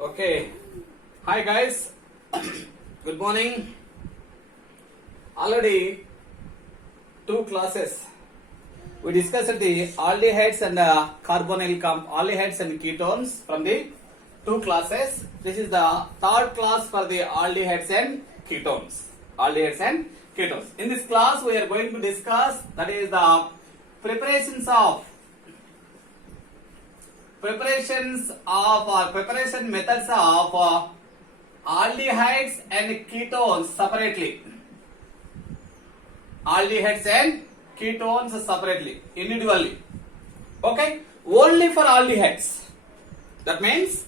Okay. Hi guys. Good morning. Already two classes. We discussed the aldehydes and carbonyl aldehydes and ketones from the two classes. This is the third class for the aldehydes and ketones. Aldehydes and ketones. In this class, we are going to discuss that is the preparations of or preparation methods of aldehydes and ketones separately. Aldehydes and ketones separately, individually. Okay, only for aldehydes. That means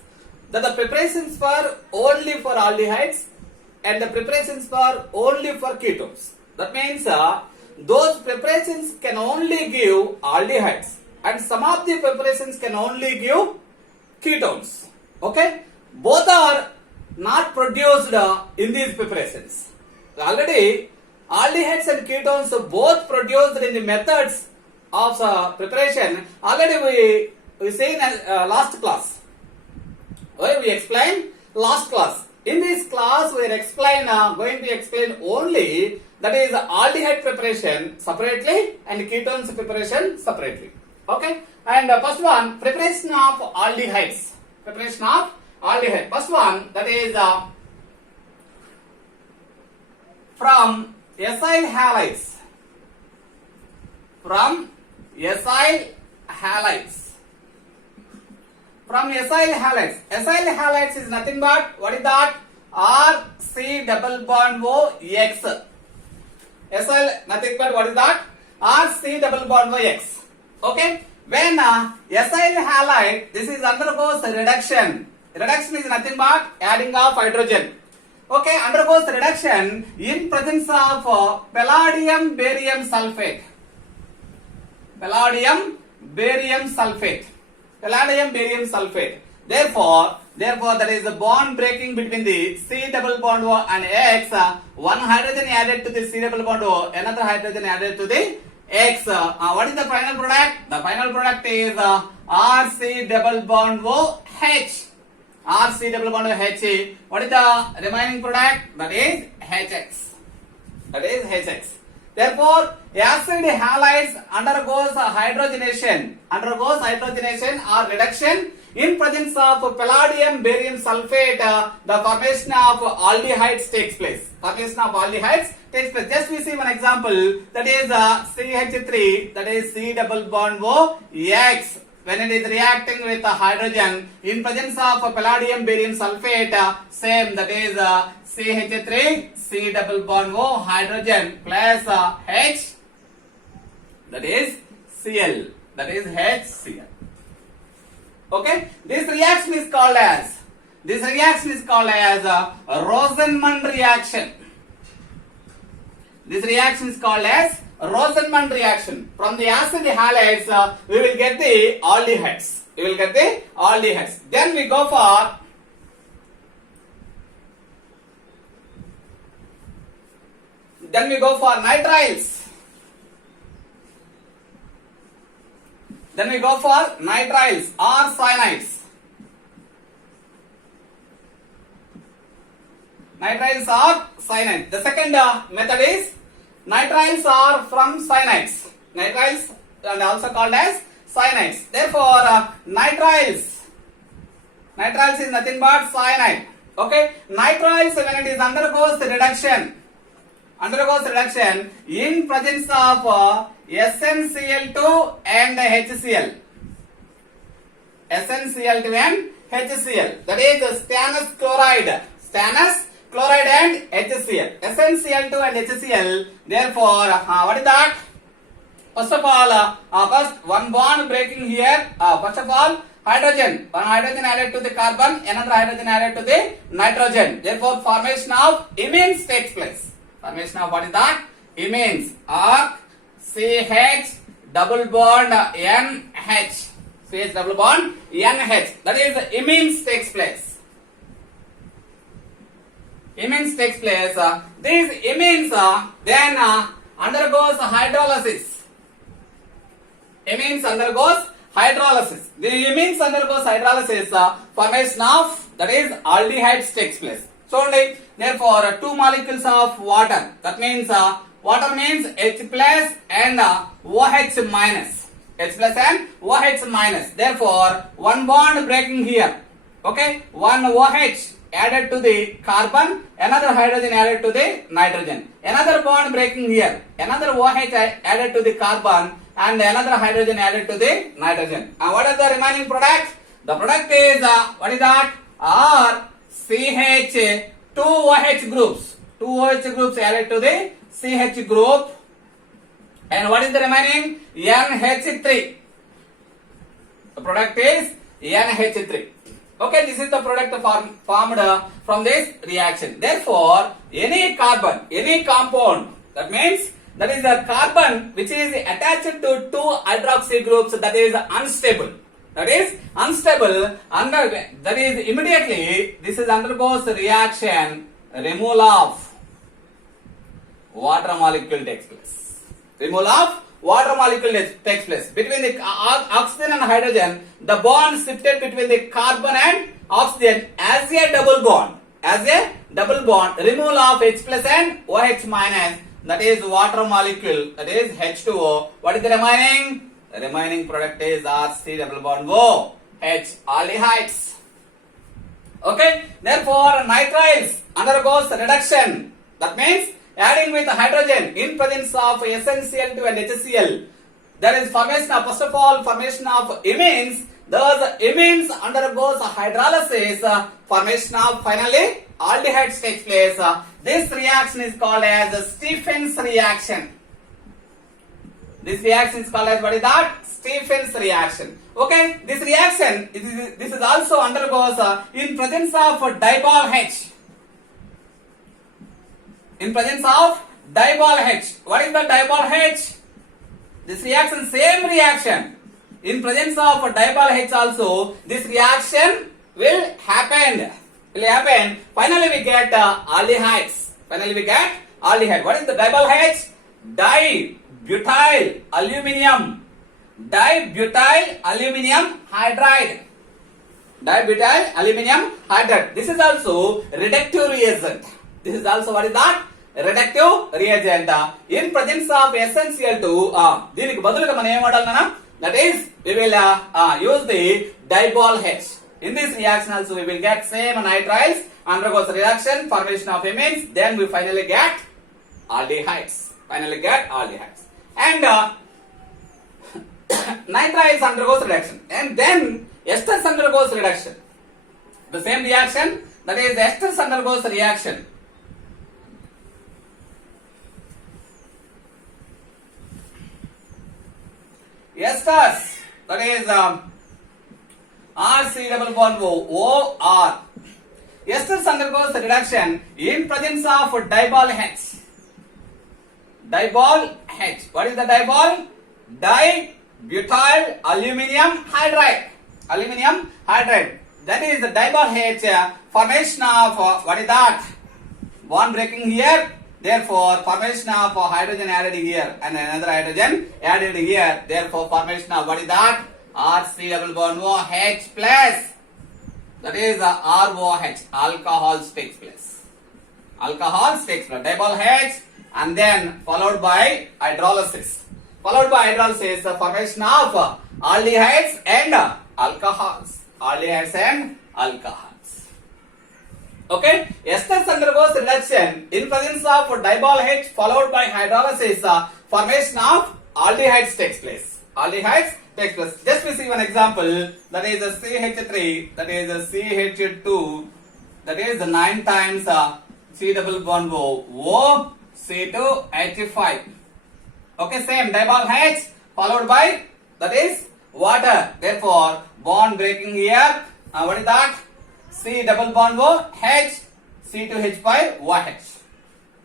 that the preparations for only for aldehydes and the preparations for only for ketones. That means those preparations can only give aldehydes and some of the preparations can only give ketones. Okay, both are not produced in these preparations. Already aldehydes and ketones both produced in the methods of preparation. Already we say in last class. We explained last class. In this class we are going to explain only that is aldehyde preparation separately and ketones preparation separately. Okay, and first one, preparation of aldehydes. Preparation of aldehyde. First one, that is from acyl halides. From acyl halides. From acyl halides. Acyl halides is nothing but, what is that? RC double bond O X. Acyl, nothing but, what is that? RC double bond O X. Okay, when acyl halide, this is undergoes reduction. Reduction is nothing but adding of hydrogen. Okay, undergoes reduction in presence of palladium barium sulfate. Palladium barium sulfate. Palladium barium sulfate. Therefore, there is a bond breaking between the C double bond O and X. One hydrogen added to the C double bond O, another hydrogen added to the X. What is the final product? The final product is RC double bond O H. RC double bond O H. What is the remaining product? That is HX. That is HX. Therefore, acid halides undergoes hydrogenation or reduction in presence of palladium barium sulfate. The formation of aldehydes takes place. Formation of aldehydes takes place. Just we see one example, that is CH3, that is C double bond O X. When it is reacting with hydrogen in presence of palladium barium sulfate, same, that is CH3, C double bond O hydrogen plus H, that is Cl, that is HCl. Okay, this reaction is called as Rosenman reaction. This reaction is called as Rosenman reaction. From the acid halides, we will get the aldehydes. Then we go for nitriles. Then we go for nitriles or cyanides. Nitriles or cyanides. The second method is nitriles are from cyanides. Nitriles and also called as cyanides. Therefore, nitriles is nothing but cyanide. Okay, nitriles when it is undergoes reduction in presence of SnCl2 and HCl. SnCl2 and HCl. That is stannous chloride and HCl. SnCl2 and HCl. Therefore, what is that? First of all, first one bond breaking here. First of all, hydrogen. One hydrogen added to the carbon, another hydrogen added to the nitrogen. Therefore, formation of imines takes place. Formation of what is that? Imines or CH double bond NH. CH double bond NH. That is imines takes place. These imines then undergoes hydrolysis. Amines undergoes hydrolysis. The amines undergoes hydrolysis, formation of, that is, aldehydes takes place. So therefore 2 molecules of water, that means water means H plus and OH minus. H plus and OH minus. Therefore, one bond breaking here. Okay, one OH added to the carbon, another hydrogen added to the nitrogen. Another bond breaking here. Another OH added to the carbon and another hydrogen added to the nitrogen. And what is the remaining product? The product is, what is that? R CH 2 OH groups. 2 OH groups added to the CH group. And what is the remaining? NH3. The product is NH3. Okay, this is the product formed from this reaction. Therefore, any carbon, any compound, that means that is a carbon which is attached to 2 hydroxy groups, that is unstable. That is unstable, that is immediately this is undergoes reaction, removal of water molecule takes place. Removal of water molecule takes place. Between the oxygen and hydrogen, the bond shifted between the carbon and oxygen as a double bond. As a double bond, removal of H plus and OH minus, that is water molecule, that is H2O. What is the remaining? The remaining product is RC double bond O, H aldehydes. Okay, therefore nitriles undergoes reduction. That means adding with hydrogen in presence of SnCl2 and HCl. There is formation of, first of all, formation of amines. Those amines undergoes hydrolysis, formation of finally aldehydes takes place. This reaction is called as Stephen's reaction. This reaction is called as, what is that? Stephen's reaction. Okay, this reaction, this is also undergoes in presence of dibol H. In presence of dibol H. What is the dibol H? This reaction, same reaction. In presence of dibol H also, this reaction will happen. Finally we get aldehydes. Finally we get aldehyde. What is the dibol H? Dibutyl aluminum. Dibutyl aluminum hydride. Dibutyl aluminum hydride. This is also reductive reagent. This is also, what is that? Reductive reagent. In presence of SnCl2, దీనికి బదులుగా మనం ఏం వాడాలన్నా? That is, we will use the dibol H. In this reaction also we will get same nitriles, undergoes reduction, formation of amines, then we finally get aldehydes. And nitriles undergoes reduction, and then esters undergoes reduction. The same reaction, that is esters undergoes reaction. Esters, that is RC double bond OR. Esters undergoes reduction in presence of dibol H. Dibol H. What is the dibol? Dibutyl aluminum hydride. That is the dibol H. Formation of, what is that? Bond breaking here. Therefore, formation of hydrogen added here and another hydrogen added here. Therefore, formation of, what is that? RC double bond OH plus, that is ROH, alcohols takes place. Dibol H, and then followed by hydrolysis. The formation of aldehydes and alcohols. Okay, esters undergoes reduction in presence of dibol H followed by hydrolysis. Formation of aldehydes takes place. Just we see one example, that is CH3, that is CH2, that is 9 times C double bond O, C2H5. Okay, same dibol H followed by, that is water. Therefore, bond breaking here. What is that? C double bond O, H, C2H5, OH.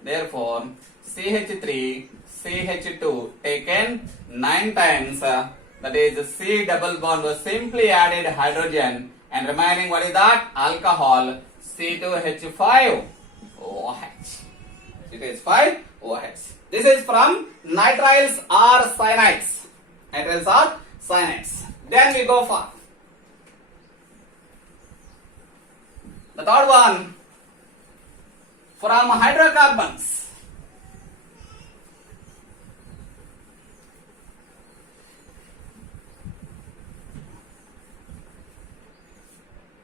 Therefore, CH3, CH2 taken 9 times, that is C double bond O, simply added hydrogen, and remaining, what is that? Alcohol, C2H5, OH. This is from nitriles or cyanides. Then we go for the third one, from hydrocarbons.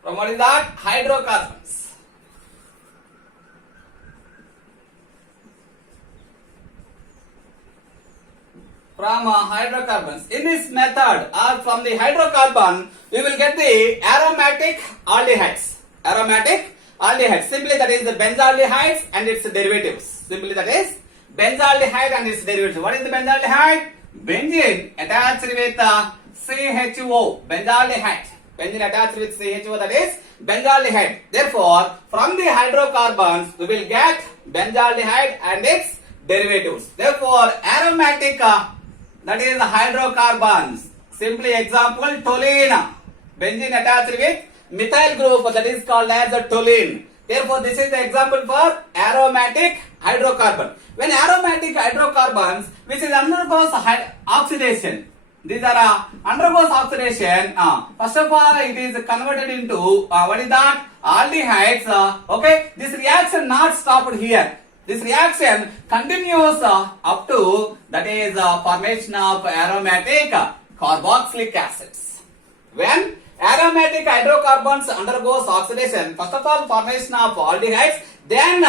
From what is that? Hydrocarbons. From hydrocarbons. In this method, or from the hydrocarbon, we will get the aromatic aldehydes. Aromatic aldehydes. Simply that is the benzaldehydes and its derivatives. Simply that is benzaldehyde and its derivatives. What is the benzaldehyde? Benzene attached with CHO. Benzaldehyde. Benzene attached with CHO, that is benzaldehyde. Therefore, from the hydrocarbons, we will get benzaldehyde and its derivatives. Therefore, aromatic, that is hydrocarbons. Simply example, toluene. Benzene attached with methyl group, that is called as the toluene. Therefore, this is the example for aromatic hydrocarbon. When aromatic hydrocarbons, which is undergoes oxidation, these are undergoes oxidation. First of all, it is converted into what is that? Aldehydes. Okay, this reaction not stopped here. This reaction continues up to, that is formation of aromatic carboxylic acids. When aromatic hydrocarbons undergoes oxidation, first of all formation of aldehydes, then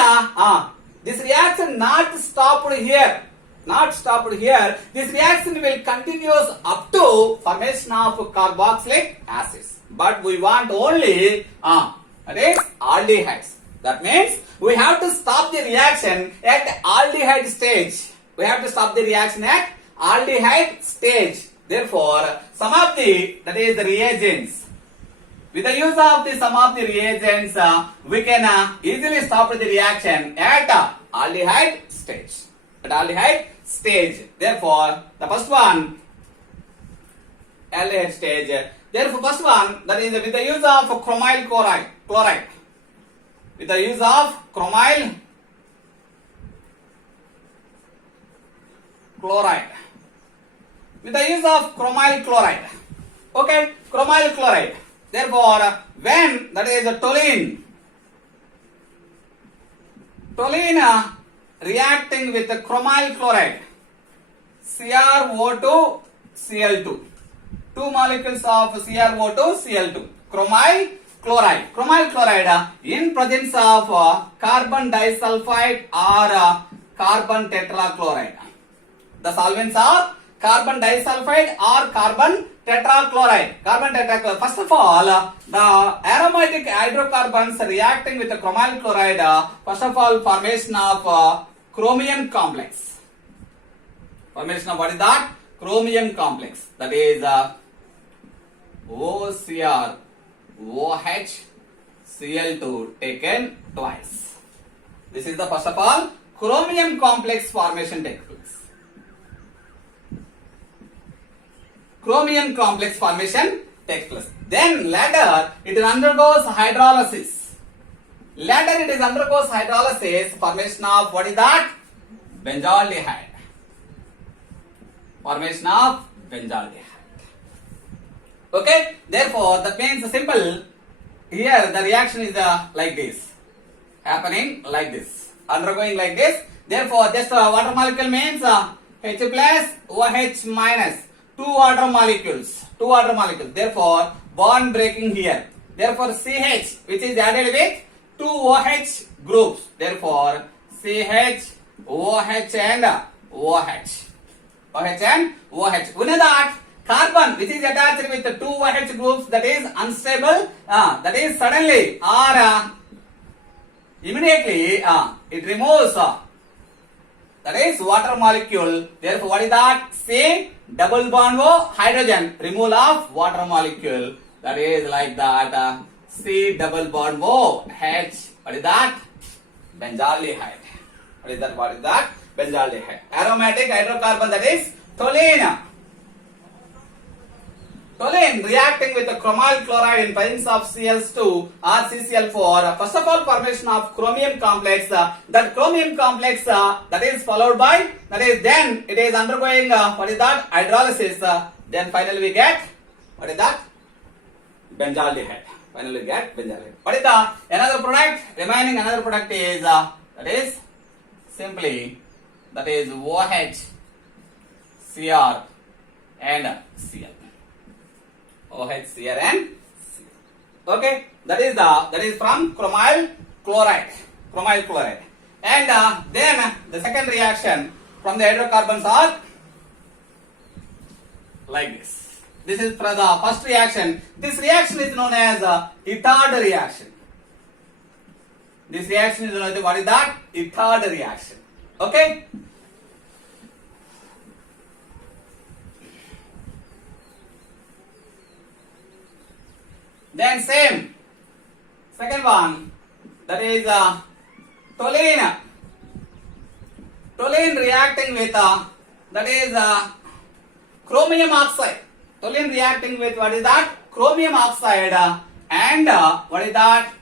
this reaction not stopped here. Not stopped here. This reaction will continue up to formation of carboxylic acids. But we want only that is aldehydes. That means we have to stop the reaction at aldehyde stage. We have to stop the reaction at aldehyde stage. Therefore, some of the, that is the reagents, with the use of the some of the reagents, we can easily stop the reaction at aldehyde stage. At aldehyde stage. Therefore, the first one, aldehyde stage. Therefore, first one, that is with the use of chromyl chloride. With the use of chromyl chloride. With the use of chromyl chloride. Okay, chromyl chloride. Therefore, when that is toluene reacting with the chromyl chloride, CrO2, Cl2. Two molecules of CrO2, Cl2. Chromyl chloride. Chromyl chloride in presence of carbon disulfide or carbon tetrachloride. The solvents are carbon disulfide or carbon tetrachloride. Carbon tetrachloride. First of all, the aromatic hydrocarbons reacting with the chromyl chloride, first of all, formation of chromium complex. Formation of what is that? Chromium complex. That is OCr, OH, Cl2 taken twice. This is the first of all chromium complex formation takes place. Chromium complex formation takes place. Then later it undergoes hydrolysis. Later it is undergoes hydrolysis, formation of what is that? Benzaldehyde. Formation of benzaldehyde. Okay, therefore that means simple. Here the reaction is like this, happening like this, undergoing like this. Therefore, just water molecule means H plus OH minus, two water molecules. Therefore, bond breaking here. Therefore, CH which is added with two OH groups. Therefore, CH, OH and OH. OH and OH. We know that carbon which is attached with the two OH groups, that is unstable, that is suddenly or immediately it removes that is water molecule. Therefore, what is that? C double bond O hydrogen, removal of water molecule. That is like that. C double bond O H. What is that? Benzaldehyde. What is that? What is that? Benzaldehyde. Aromatic hydrocarbon, that is toluene. Toluene reacting with the chromyl chloride in presence of Cl2 or CCl4. First of all, formation of chromium complex. That chromium complex that is followed by, that is then it is undergoing what is that? Hydrolysis. Then finally we get What is that? Benzaldehyde. Finally get benzaldehyde. What is the another product? Remaining another product is that is simply that is OH, Cr and Cl. OH, Cr and Cl. Okay, that is from chromyl chloride. Chromyl chloride. And then the second reaction from the hydrocarbons are like this. This is for the first reaction. This reaction is known as Itard reaction. This reaction is known as what is that? Itard reaction. Okay? Then same. Second one, that is toluene. Toluene reacting with that is chromium oxide. Toluene reacting with what is that? Chromium oxide and what is that?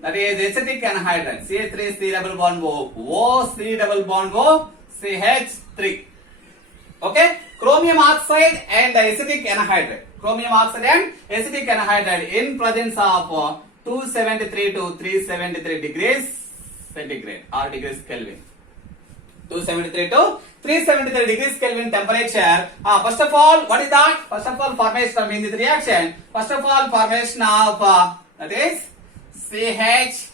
That is acetic anhydride. CH3 double bond O, C double bond O, CH3. Okay? Chromium oxide and acetic anhydride. Chromium oxide and acetic anhydride in presence of 273 to 373 degrees centigrade or degrees Kelvin. 273 to 373 degrees Kelvin temperature. First of all, what is that? First of all, formation in this reaction. First of all, formation of that is CHO,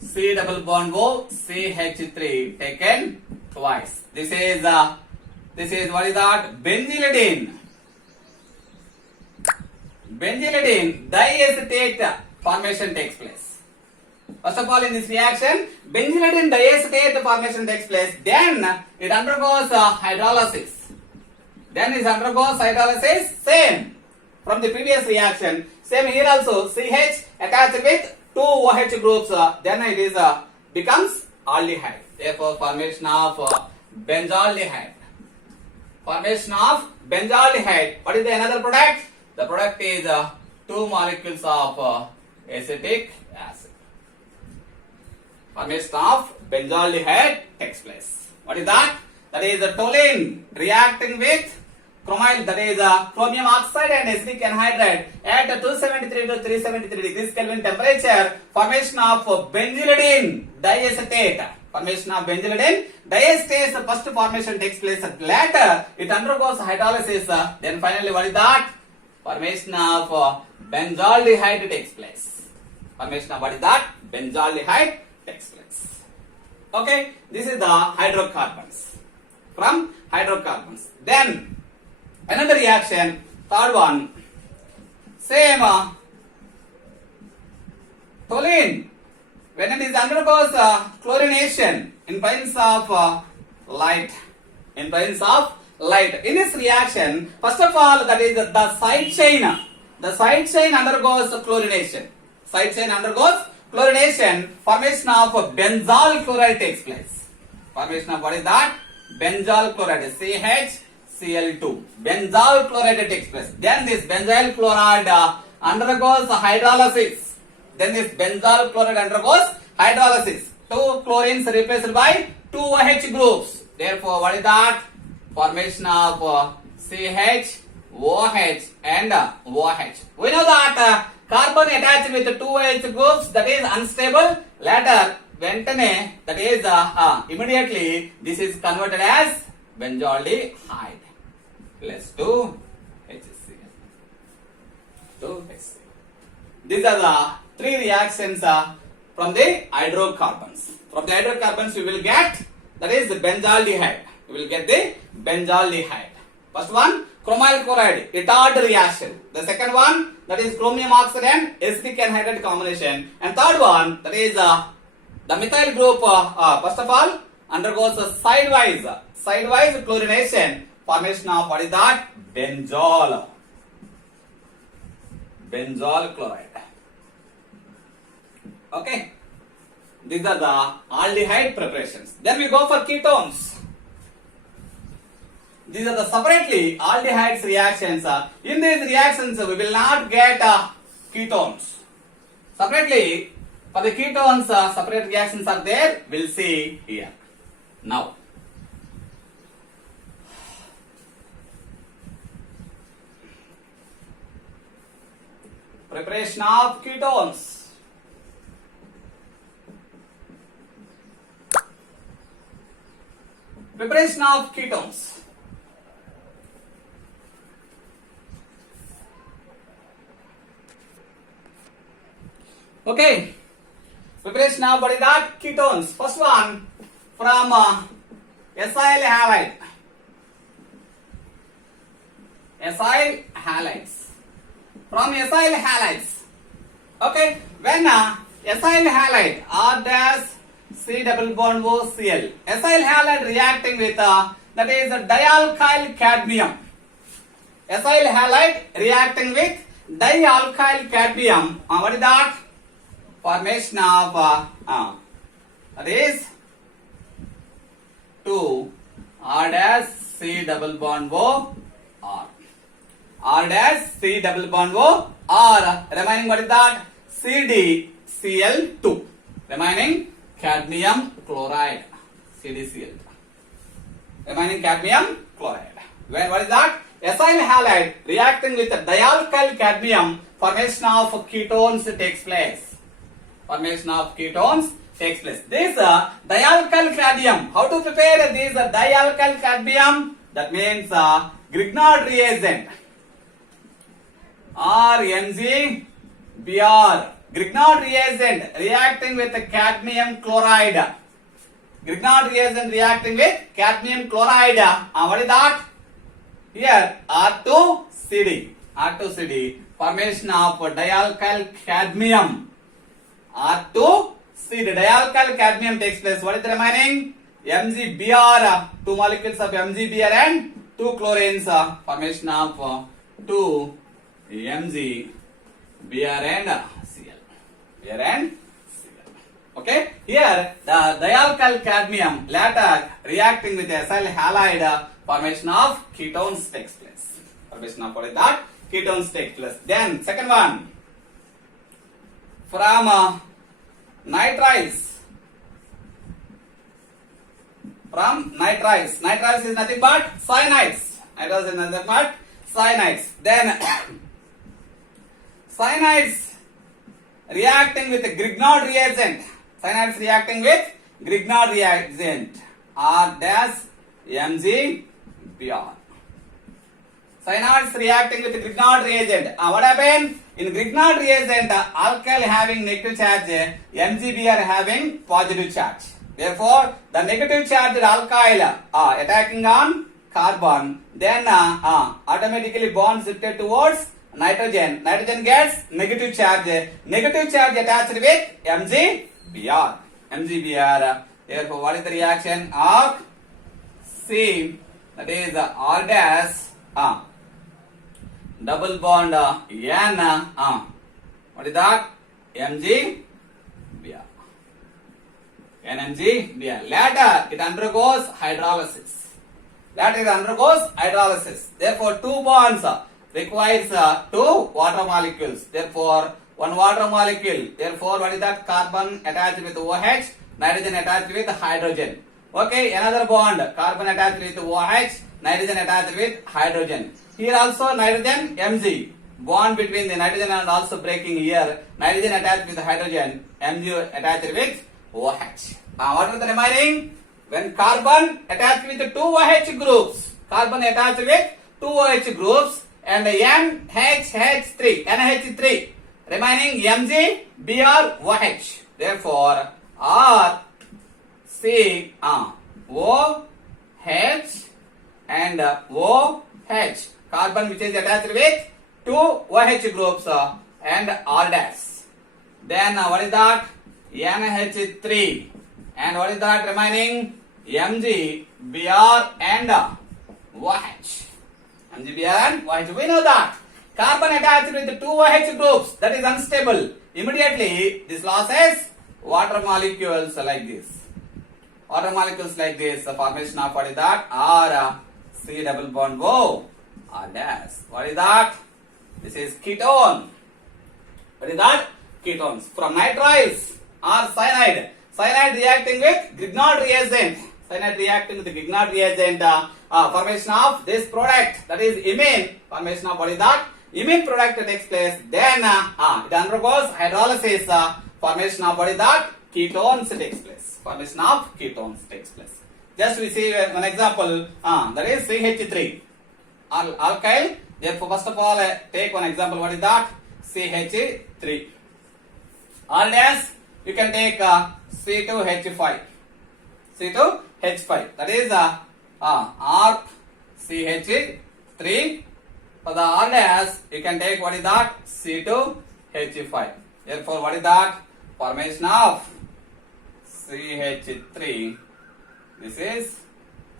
C double bond O, CH3 taken twice. This is what is that? Benzylidene. Benzylidene diacetate formation takes place. First of all, in this reaction, benzylidene diacetate formation takes place. Then it undergoes hydrolysis. Same from the previous reaction. Same here also. CH attached with two OH groups. Then it is becomes aldehyde. Therefore, formation of benzaldehyde. Formation of benzaldehyde. What is the another product? The product is two molecules of acetic acid. Formation of benzaldehyde takes place. What is that? That is the toluene reacting with chromyl, that is chromium oxide and acetic anhydride at 273 to 373 degrees Kelvin temperature. Formation of benzylidene diacetate. Formation of benzylidene diacetate, the first formation takes place. Later, it undergoes hydrolysis. Then finally, what is that? Formation of benzaldehyde takes place. Formation of what is that? Benzaldehyde takes place. Okay, this is the hydrocarbons. From hydrocarbons. Then another reaction, third one, same toluene. When it is undergoes chlorination in presence of light. In presence of light. In this reaction, first of all, that is the side chain. The side chain undergoes chlorination. Side chain undergoes chlorination. Formation of benzyl chloride takes place. Formation of what is that? Benzyl chloride. CHCl2. Benzyl chloride takes place. Then this benzyl chloride undergoes hydrolysis. Then this benzyl chloride undergoes hydrolysis. Two chlorines replaced by two OH groups. Therefore, what is that? Formation of CH, OH and OH. We know that carbon attached with two OH groups, that is unstable. Later, ventane, that is immediately this is converted as benzaldehyde plus 2 HCl. 2 HCl. These are the three reactions from the hydrocarbons. From the hydrocarbons, we will get, that is the benzaldehyde. We will get the benzaldehyde. First one, chromyl chloride, Itard reaction. The second one, that is chromium oxide and acetic anhydride combination. And third one, that is the methyl group, first of all, undergoes a sidewise chlorination. Formation of what is that? Benzol chloride. Okay. These are the aldehyde preparations. Then we go for ketones. These are the separately aldehydes reactions. In these reactions, we will not get ketones. Separately, for the ketones, separate reactions are there. We'll see here. Now, Preparation of ketones. Preparation of ketones. Okay. Preparation of what is that? Ketones. First one from acyl halide. Acyl halides. From acyl halides. Okay. When acyl halide R dash C double bond O Cl. Acyl halide reacting with that is dialkyl cadmium. Acyl halide reacting with dialkyl cadmium. What is that? Formation of that is 2 R dash C double bond O R. R dash C double bond O R. Remaining what is that? CdCl2. Remaining cadmium chloride. CdCl2. Remaining cadmium chloride. When what is that? Acyl halide reacting with the dialkyl cadmium, formation of ketones takes place. Formation of ketones takes place. This dialkyl cadmium. How to prepare this dialkyl cadmium? That means Grignard reagent. RMgBr. Grignard reagent reacting with the cadmium chloride. Grignard reagent reacting with cadmium chloride. What is that? Here R2CD. R2CD. Formation of dialkyl cadmium. R2CD. Dialkyl cadmium takes place. What is the remaining? MgBr. 2 molecules of MgBr and 2 chlorines. Formation of 2 MgBr and Cl. Br and Cl. Okay. Here the dialkyl cadmium later reacting with acyl halide, formation of ketones takes place. Formation of what is that? Ketones takes place. Then second one from nitriles. From nitriles. Nitriles is nothing but cyanides. Nitriles is nothing but cyanides. Then cyanides reacting with Grignard reagent. Cyanides reacting with Grignard reagent. R dash MgBr. Cyanides reacting with Grignard reagent. What happened? In Grignard reagent, alkyl having negative charge, MgBr having positive charge. Therefore, the negative charged alkyl attacking on carbon, then automatically bond shifted towards nitrogen. Nitrogen gets negative charge. Negative charge attached with MgBr. MgBr. Therefore, what is the reaction of C? That is R dash double bond N. What is that? MgBr. NMgBr. Later, it undergoes hydrolysis. Later, it undergoes hydrolysis. Therefore, 2 bonds requires 2 water molecules. Therefore, 1 water molecule. Therefore, what is that? Carbon attached with OH, nitrogen attached with hydrogen. Okay, another bond. Carbon attached with OH, nitrogen attached with hydrogen. Here also nitrogen Mg. Bond between the nitrogen and also breaking here. Nitrogen attached with hydrogen, Mg attached with OH. What are the remaining? When carbon attached with 2 OH groups, carbon attached with 2 OH groups and NH3, remaining MgBrOH. Therefore, R, C, OH and OH. Carbon which is attached with 2 OH groups and R dash. Then what is that? NH3. And what is that remaining? MgBr and OH. MgBr and OH. We know that. Carbon attached with 2 OH groups, that is unstable. Immediately, this losses water molecules like this. Water molecules like this. The formation of what is that? R, C double bond O, R dash. What is that? This is ketone. What is that? Ketones. From nitriles or cyanide. Cyanide reacting with Grignard reagent. Cyanide reacting with the Grignard reagent. Formation of this product, that is imine. Formation of what is that? imine product takes place, then it undergoes hydrolysis, formation of what is that? Ketones takes place. Formation of ketones takes place. Just we see one example, that is CH3, alkyl. Therefore, first of all, take one example. What is that? CH3. Or else you can take C2H5. C2H5. That is RCH3. For the or else you can take what is that? C2H5. Therefore, what is that? Formation of CH3. This is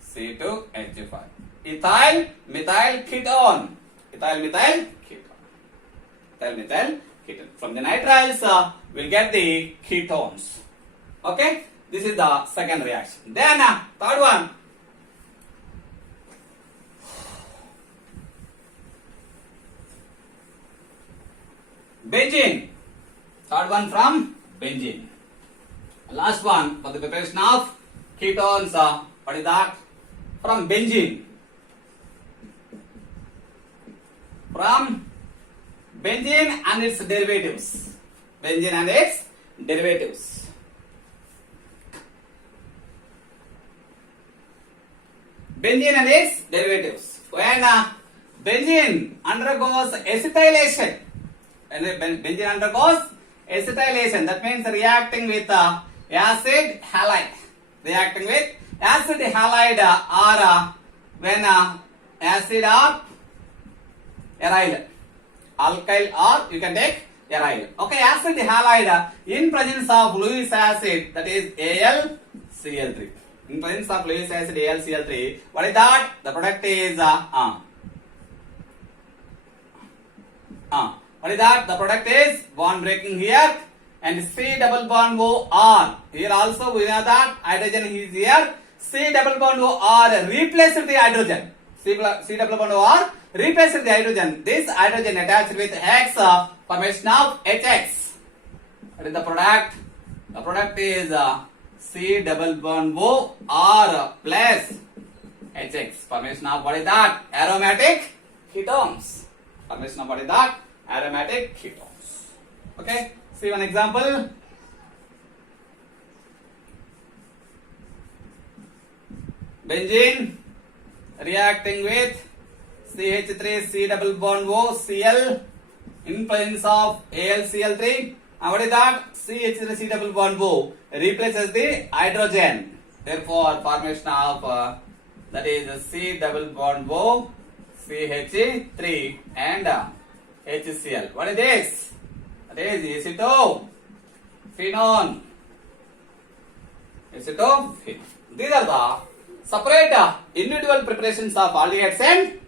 C2H5. Ethyl methyl ketone. Ethyl methyl ketone. Ethyl methyl ketone. From the nitriles, we'll get the ketones. Okay? This is the second reaction. Then, third one. Benzene. Third one from benzene. Last one for the preparation of ketones. What is that? From benzene. From benzene and its derivatives. Benzene and its derivatives. Benzene and its derivatives. When benzene undergoes acetylation, benzene undergoes acetylation, that means reacting with acid halide. Reacting with acid halide or when acid or aryl. Alkyl or you can take aryl. Okay, acid halide in presence of Lewis acid, that is AlCl3. In presence of Lewis acid AlCl3, what is that? The product is what is that? The product is bond breaking here and C double bond O R. Here also we know that hydrogen is here. C double bond O R replaces the hydrogen. C double bond O R replaces the hydrogen. This hydrogen attached with X, formation of HX. What is the product? The product is C double bond O R plus HX. Formation of what is that? Aromatic ketones. Formation of what is that? Aromatic ketones. Okay, see one example. Benzene reacting with CH3 C double bond O Cl in presence of AlCl3. And what is that? CH3 C double bond O replaces the hydrogen. Therefore, formation of that is C double bond O CH3 and HCl. What is this? That is acetophenone. Acetophenone. These are the separate individual preparations of aldehydes and